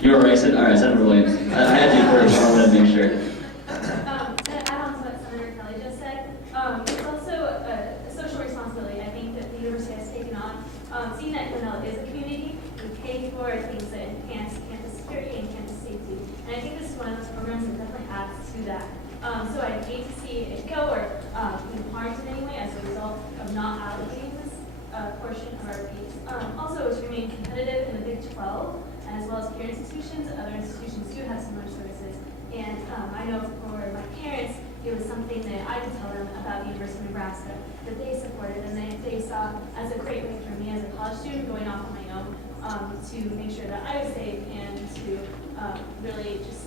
You were right, I said Williams. I had you first, so I wanted to make sure. To add on to what Senator Kelly just said, it's also a social responsibility I think that the university has taken on. Seeing that UNL is a community, we pay for things that enhance campus security and campus safety. And I think this is one of those programs that definitely adds to that. So I'd hate to see it go or be harmed in any way as a result of not allocating this portion of our fees. Also, to remain competitive in the Big 12, as well as peer institutions, other institutions do have similar services. And I know for my parents, it was something that I could tell them about the University of Nebraska that they supported and they saw as a great way for me as a college student going off on my own to make sure that I was safe and to really just,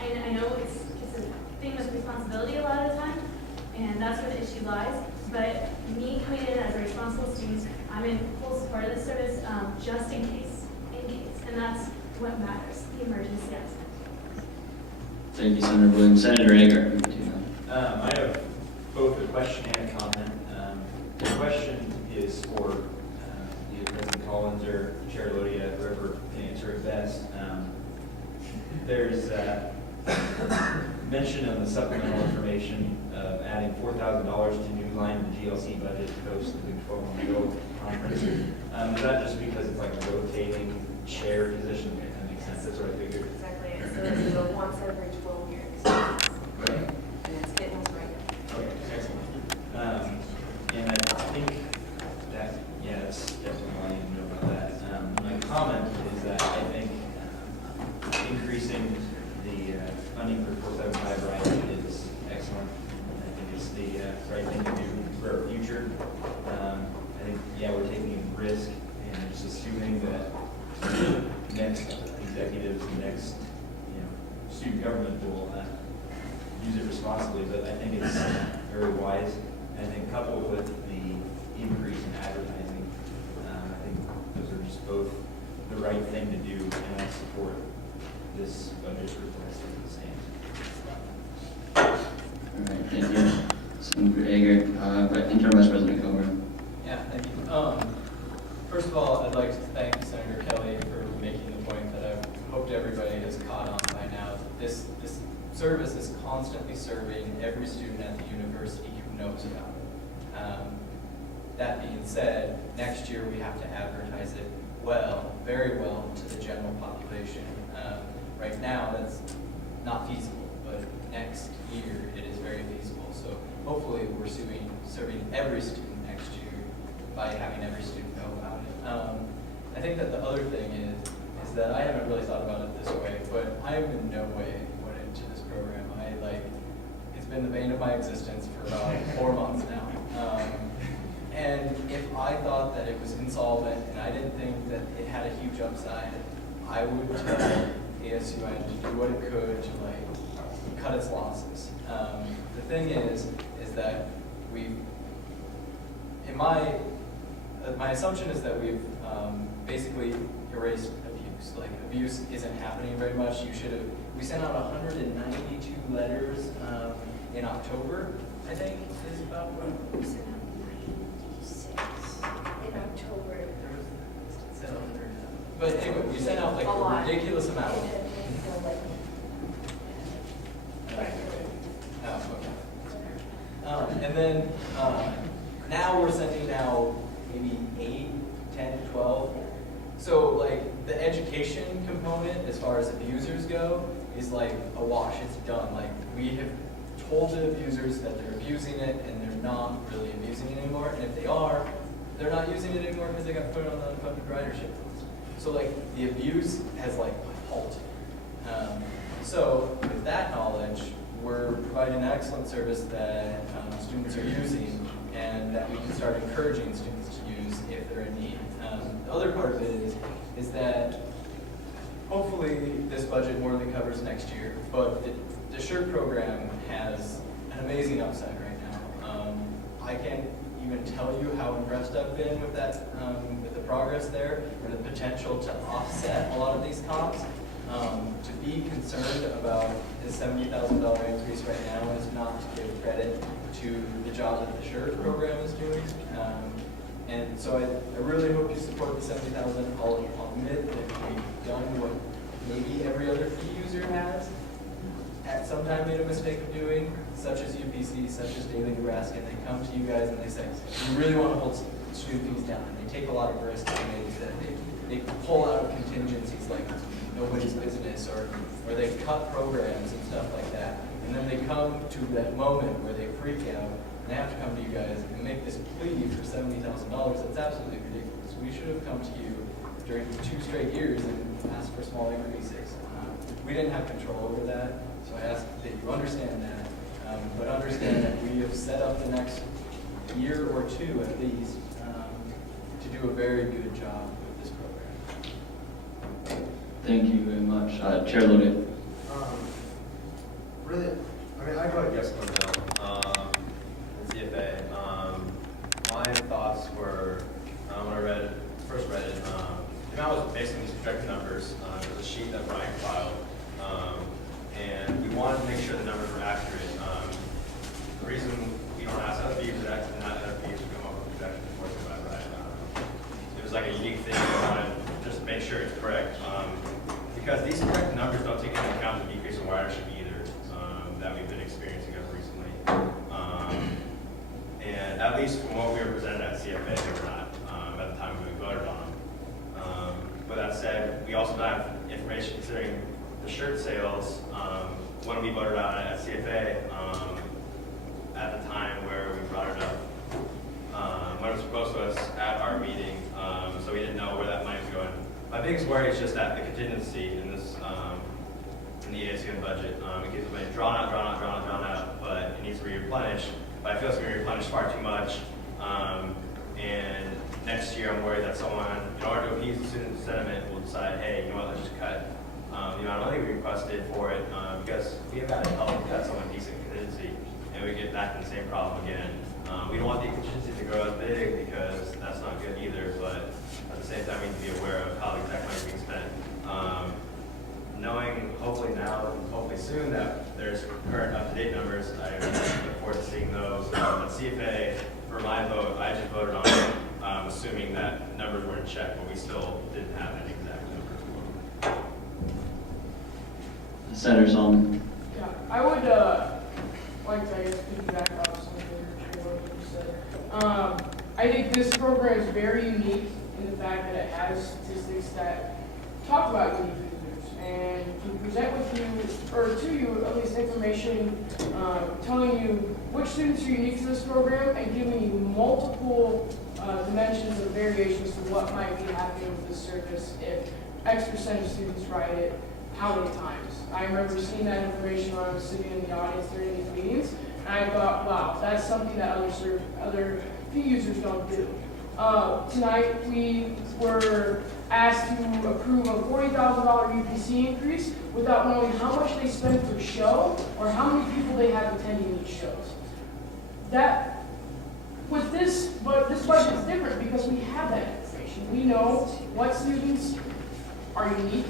I know it's a thing of responsibility a lot of the time, and that's where the issue lies. But me coming in as a responsible student, I'm in full support of this service just in case. And that's what matters, the emergency aspect. Thank you, Senator Williams. Senator Ager. I have both a question and a comment. The question is for either President Collins or Chair Lodia, whoever can answer it best. There's mention on the supplemental information of adding $4,000 to new line in the GLC budget post the Big 12 conference. Is that just because it's like a rotating chair position? If that makes sense. That's what I figured. Exactly. So it's once every 12 years. Right. And it's getting us right. Okay, excellent. And I think that, yeah, that's definitely why I need to know about that. My comment is that I think increasing the funding for 475 right is excellent. I think it's the right thing to do for our future. I think, yeah, we're taking a risk and just assuming that the next executives, the next student government will use it responsibly, but I think it's very wise. I think coupled with the increase in advertising, I think those are just both the right thing to do, and I support this budget request as it stands. All right, thank you, Senator Ager. Interim Vice President Coburn. Yeah, thank you. First of all, I'd like to thank Senator Kelly for making the point that I hoped everybody has caught on by now. This service is constantly serving every student at the university who knows about it. That being said, next year we have to advertise it well, very well, to the general population. Right now, that's not feasible, but next year it is very feasible. So hopefully we're serving every student next year by having every student know about it. I think that the other thing is that I haven't really thought about it this way, but I am in no way put into this program. It's been the bane of my existence for about 4 months now. And if I thought that it was insolvent and I didn't think that it had a huge upside, I would tell ASUN to do what it could to cut its losses. The thing is that my assumption is that we've basically erased abuse. Abuse isn't happening very much. We sent out 192 letters in October, I think, is about what We sent out 96 in October. But anyway, we sent out a ridiculous amount. And then now we're sending out maybe 8, 10, 12. So the education component as far as abusers go is a wash. It's done. We have told the abusers that they're abusing it and they're not really abusing it anymore. And if they are, they're not using it anymore because they got put on the unfunded ridership list. So the abuse has halted. So with that knowledge, we're providing an excellent service that students are using and that we can start encouraging students to use if they're in need. The other part of it is that hopefully this budget more than covers next year, but the SHIRT program has an amazing upside right now. I can't even tell you how impressed I've been with that, with the progress there, and the potential to offset a lot of these costs. To be concerned about the $70,000 increase right now is not to give credit to the job that the SHIRT program is doing. And so I really hope you support the $70,000. I'll admit that we've done what maybe mistake of doing, such as UPC, such as Daily Nebraska, and they come to you guys and they say, we really want to hold student fees down. And they take a lot of risks, and they pull out of contingencies like nobody's business, or they cut programs and stuff like that. And then they come to that moment where they freak out, and they have to come to you guys and make this plea for $70,000. That's absolutely ridiculous. We should have come to you during 2 straight years and asked for small increases. We didn't have control over that, so I ask that you understand that, but understand that we have set up the next year or 2 at least to do a very good job with this program. Thank you very much. Chair Logan. Really, I mean, I go to yes or no. The CFA. My thoughts were, when I first read it, the amount was based on these projected numbers. It was a sheet that Brian filed, and we wanted to make sure the numbers were accurate. The reason we don't ask other fees is that not other fees would come up with projections unfortunately by Brian. It was like a unique thing. We wanted to just make sure it's correct. Because these projected numbers don't take into account the decrease in ridership either that we've been experiencing as recently. And at least from what we were presented at CFA, they were not at the time we voted on them. With that said, we also don't have information considering the shirt sales when we voted on it at CFA at the time where we brought it up. When it was proposed to us at our meeting, so we didn't know where that money was going. My biggest worry is just that the contingency in this, in the ASUN budget, it keeps money drawn out, but it needs to be replenished. But I feel it's going to be replenished far too much. And next year, I'm worried that someone, in order to appease the student sentiment, will decide, hey, you know what, let's just cut the amount of money we requested for it, because we have got to help cut someone decent contingency, and we get back to the same problem again. We don't want the contingency to grow as big because that's not good either, but at the same time, we need to be aware of how the exact money is being spent. Knowing hopefully now, hopefully soon, that there's current up-to-date numbers, I look forward to seeing those. At CFA, for my vote, I just voted on it, assuming that numbers were in check, but we still didn't have any exact numbers. Senator Solomon. Yeah, I would like to, I guess, piggyback off something you said. I think this program is very unique in the fact that it has statistics that talk about unique users and to present with you, or to you, at least information telling you which students are unique to this program and giving you multiple dimensions of variations to what might be happening with this service if X percent of students ride it, how many times. I remember seeing that information when I was sitting in the audience during these meetings, and I thought, wow, that's something that other fee users don't do. Tonight, we were asked to approve a $40,000 UPC increase without knowing how much they spend per show or how many people they have attending each shows. But this budget is different because we have that information. We know what students are unique.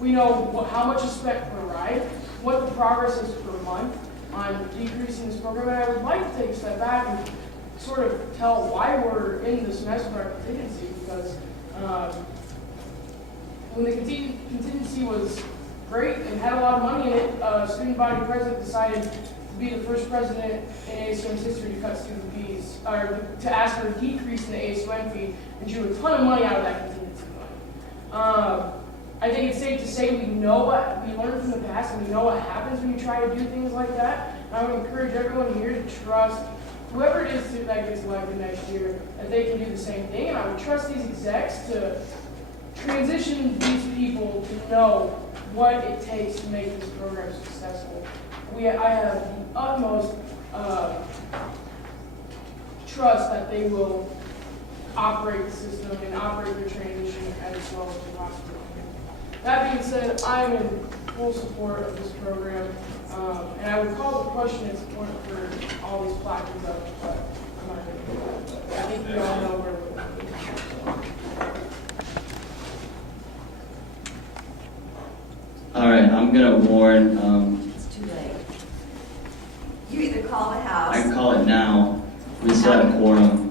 We know how much is spent per ride, what the progress is per month on decreasing this program. And I would like to take a step back and sort of tell why we're in this mess with our contingency, because when the contingency was great and had a lot of money in it, student body president decided to be the first president in ASUN's history to cut student fees, or to ask for a decrease in the ASUN fee, and drew a ton of money out of that contingency money. I think it's safe to say we know what we learned from the past, and we know what happens when you try to do things like that. And I would encourage everyone here to trust whoever it is that gets elected next year, that they can do the same thing. And I would trust these execs to transition these people to know what it takes to make this program successful. I have the utmost trust that they will operate the system and operate their transition as well as they possibly can. That being said, I'm in full support of this program, and I would call the question in support for all these placards up, but I'm not going to do that. But I think we all know where we're going. All right, I'm gonna warn. It's too late. You either call the house. I can call it now. We still have a quorum.